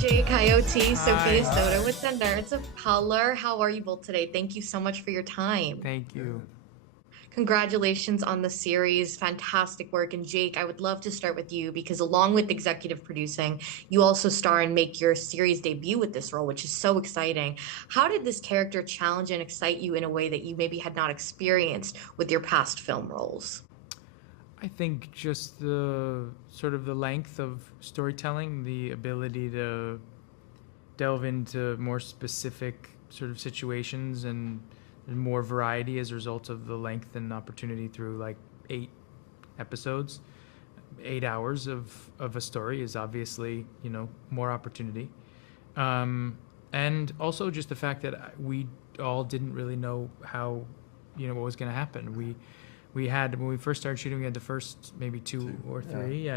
Jake, hi O-T, Sophia Hi. Soda with the Nerds of Color. How are you both today? Thank you so much for your time. Thank you. Congratulations on the series. Fantastic work. And Jake, I would love to start with you because along with executive producing, you also star and make your series debut with this role, which is so exciting. How did this character challenge and excite you in a way that you maybe had not experienced with your past film roles? I think just the sort of the length of storytelling, the ability to delve into more specific sort of situations and more variety as a result of the length and opportunity through like 8 episodes. 8 hours of a story is obviously, more opportunity. And also just the fact that we all didn't really know how, what was going to happen. We had, when we first started shooting, we had the first maybe two or three,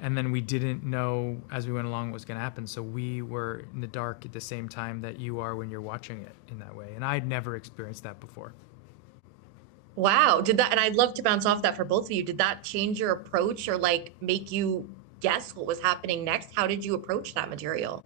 and then we didn't know as we went along what was going to happen. So we were in the dark at the same time that you are when you're watching it in that way. And I'd never experienced that before. Wow. And I'd love to bounce off that for both of you. Did that change your approach or like make you guess what was happening next? How did you approach that material?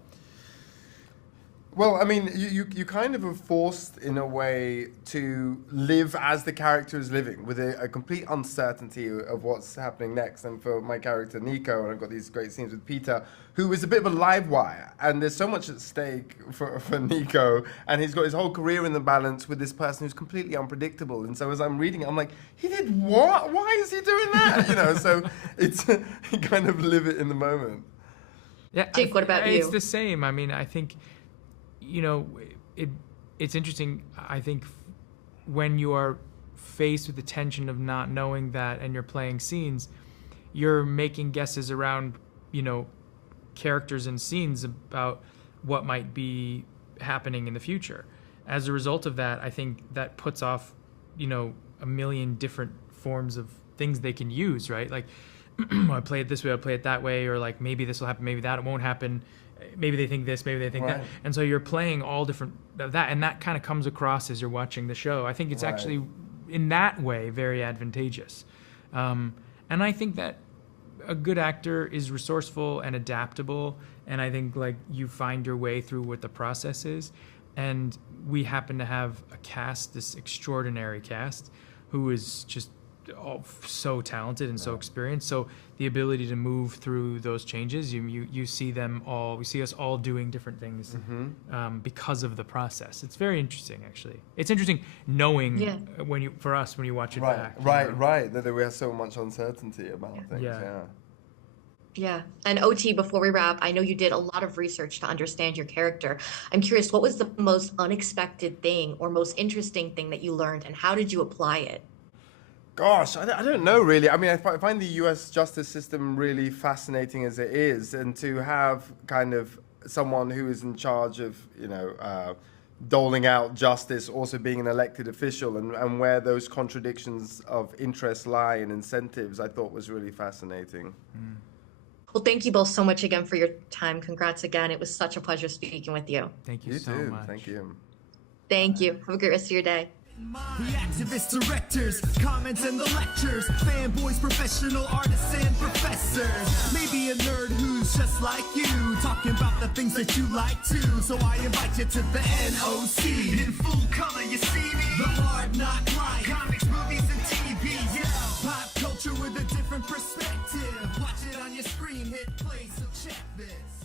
Well, I mean, you kind of are forced in a way to live as the character is living with a complete uncertainty of what's happening next. And for my character, Nico, and I've got these great scenes with Peter, who is a bit of a live wire. And there's so much at stake for Nico. And he's got his whole career in the balance with this person who's completely unpredictable. And so as I'm reading it, I'm like, he did what? Why is he doing that? So it's you kind of live it in the moment. Yeah, Jake, what about you? It's the same. I mean, I think... it's interesting. I think when you are faced with the tension of not knowing that and you're playing scenes, you're making guesses around, characters and scenes about what might be happening in the future. As a result of that, I think that puts off, a million different forms of things they can use, right? Like, I play it this way, I play it that way, or like maybe this will happen, maybe that won't happen. Maybe they think this, maybe they think that. And so you're playing all different of that, and that kind of comes across as you're watching the show. I think it's actually, in that way, very advantageous. And I think that a good actor is resourceful and adaptable, and I think like you find your way through what the process is. And we happen to have a cast, this extraordinary cast, who is just so talented and so experienced. So the ability to move through those changes, you see them all. We see us all doing different things because of the process. It's very interesting, actually. It's interesting knowing when you watch it back. Right. That we have so much uncertainty about things. Yeah. And O-T, before we wrap, I know you did a lot of research to understand your character. I'm curious, what was the most unexpected thing or most interesting thing that you learned, and how did you apply it? Gosh, I don't know really. I mean, I find the U.S. justice system really fascinating as it is, and to have kind of someone who is in charge of, doling out justice, also being an elected official, and where those contradictions of interest lie and incentives, I thought was really fascinating. Well, thank you both so much again for your time. Congrats again. It was such a pleasure speaking with you. Thank you so much. Thank you. Thank you. Have a great rest of your day. The activists, directors, comments and the lectures, fanboys, professional artists and professors. Maybe a nerd who's just like you, talking about the things that you like too. So I invite you to the NOC. In full color, you see me. The hard knock life, comics, movies, and TV. Yeah, pop culture with a different perspective. Watch it on your screen, hit play, so check this.